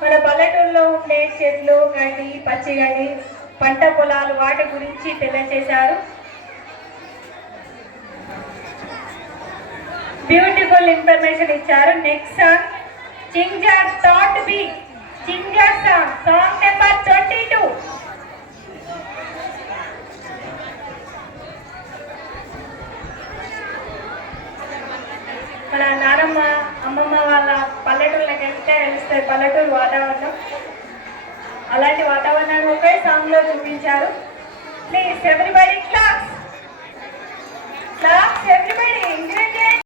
మన పల్లెటూరులో ఉండే చెట్లు గడ్డి పచ్చి గడ్డి పంట పొలాలు వాటి గురించి తెలియజేశారు. బ్యూటిఫుల్ ఇన్ఫర్మేషన్ ఇచ్చారు. నెక్స్ట్ సాంగ్ చింజర్ థాట్ బి చింజర్ సాంగ్ నెంబర్ 22. మన నానమ్మ అమ్మమ్మ వాళ్ళ పల్లెటూరులోకి వెళ్తే తెలుస్తుంది పల్లెటూరు వాతావరణం. అలాంటి వాతావరణాన్ని ఒకే సాంగ్ లో చూపించారు. Please everybody claps.